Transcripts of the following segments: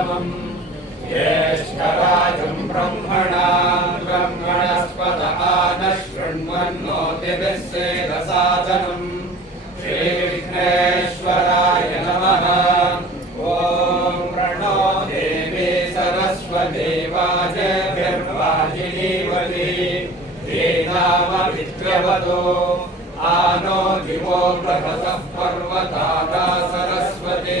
दसातनम् ज्येष्ठराजम् ब्रह्मणाम् ब्रह्मणस्पद नः शृण्वन्नोतिभिः सेदसादनम् श्रीविघ्नेश्वराय नमः ॐ प्रणो देवी सरस्वती वाजभिर्वाजिनीवती श्रीनामविद्यवतो आनो दिवो बृहतः पर्वतादा सरस्वती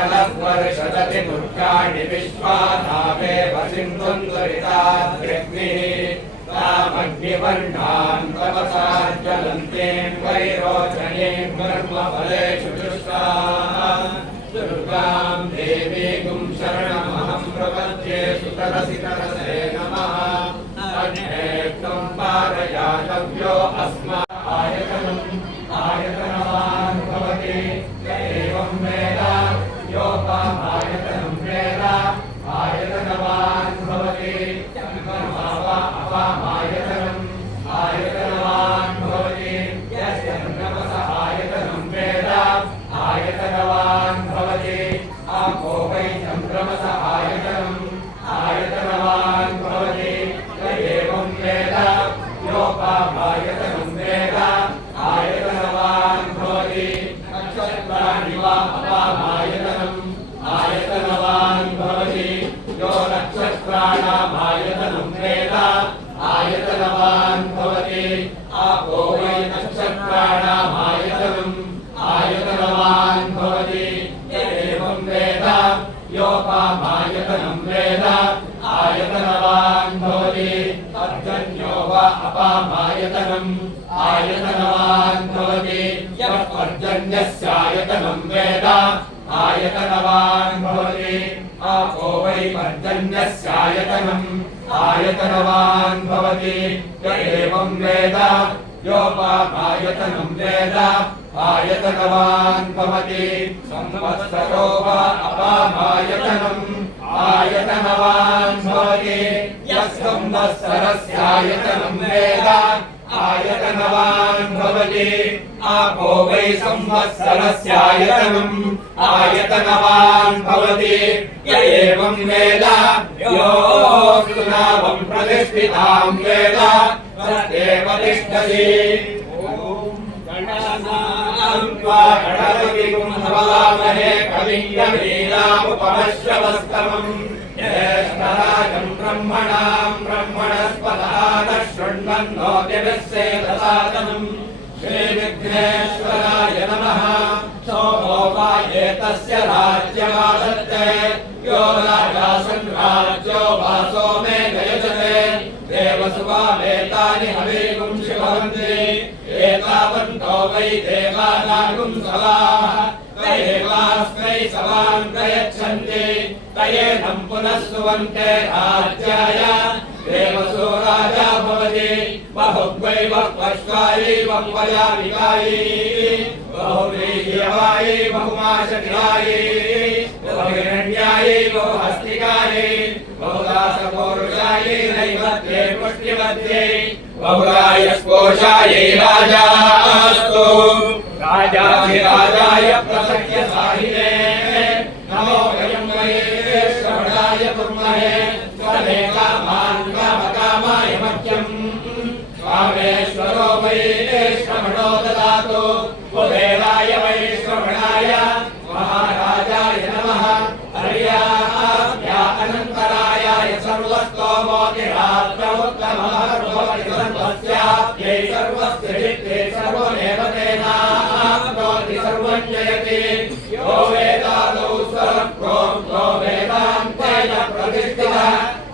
सलवर्षदति दुर्गाणि विश्वानामेव सिन्धुन्दुरिताग्निः तामग्निवर्णान् तपसा ज्वलन्तीं वैरोचनीं कर्मफलेषु दुष्टाः दुर्गां देवीगुं शरणमहं प्रपद्ये सुतरसि तरसे नमः अग्नेष्टं पारयातव्यो नक्षत्राणामायतनं वेद आयतनवान् भवति आपो वै नक्षत्राणामायतनम् आयतनवान् भवति य एवं वेद योपामायतनं वेद आयतनवान् भवति पर्जन्यो वा अपामायतनम् आयतनवान् भवति यः पर्जन्यस्यायतनं वेद आयतनवान् भवति आपो वै पर्जन्यस्यायतनम् आयतनवान् भवति य एवं वेद योपामायतनं वेद आयतनवान् भवति संवत्सरो वा अपामायतनम् आयतनवान् भवति यः संवत्सरस्यायतनं वेद आयतनवान् भवति आपो वै संवत्सरस्यायतनम् आयतनवान् भवति य एवं वेद योऽस्तु नामं प्रतिष्ठितां वेद तदेव तिष्ठति त्वा गणपतिं हवामहे कविं कवीनामुपमश्रवस्तमम् ज्येष्ठराजं ब्रह्मणां ब्रह्मणस्पदानः शृण्वन्नोतिभिस्सेदसादनम् श्रीविघ्नेश्वराय नमः। सोमो वा एतस्य राज्यमादत्ते। यो राजासन् राज्यो वासो मे गयजते। देवसुवामेतानि हवीगुं शिवन्ति। एतावन्तो वै देवानागुं सवाः। तयेवास्मै प्रयच्छन्ति। तयेनं पुनः सुवन्ते राज्याय बहुग्वै बह्वश्वायै बह्वयामिकायै बहुव्रीह्यवायै बहुमाशकिलायै बहुहिरण्यायै बहुहस्तिकायै, बहुदासपौरुषायै नैवत्ये पुष्टिमध्ये बहुरायस्कोशायै राजास्तु। राजाधिराजाय प्रसह्य साहिने, नमो वयं श्रवणाय कुर्महे स्वमे कामेश्वरो वै ददातु कुबेराय वैश्रवणाय महाराजाय नमः। हर्याभ्या अनन्तरायाय सर्वस्तोमोतिरात्रमुत्तमः सर्वस्य सर्वमेव तेनाप्नोति सर्वं जयति। यो वेदादौ स्वरप्रोक्तो वेदान्तेन प्रतिष्ठितः।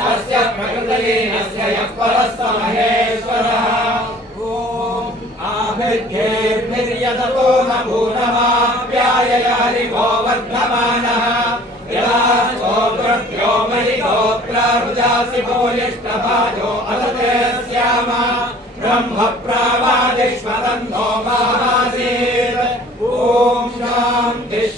तस्य प्रकृतलीनस्य यः परः स महेश्वरः। आभिर्घेर्भिर्यदतो न भूनमाप्या वर्धमानः यदा स्तोत्रभ्यो मयि गोत्रारुदासि भूयिष्ठभाजो असते स्याम ब्रह्म प्रावादिष्वदन्तो महासीत् ॐ शान्तिः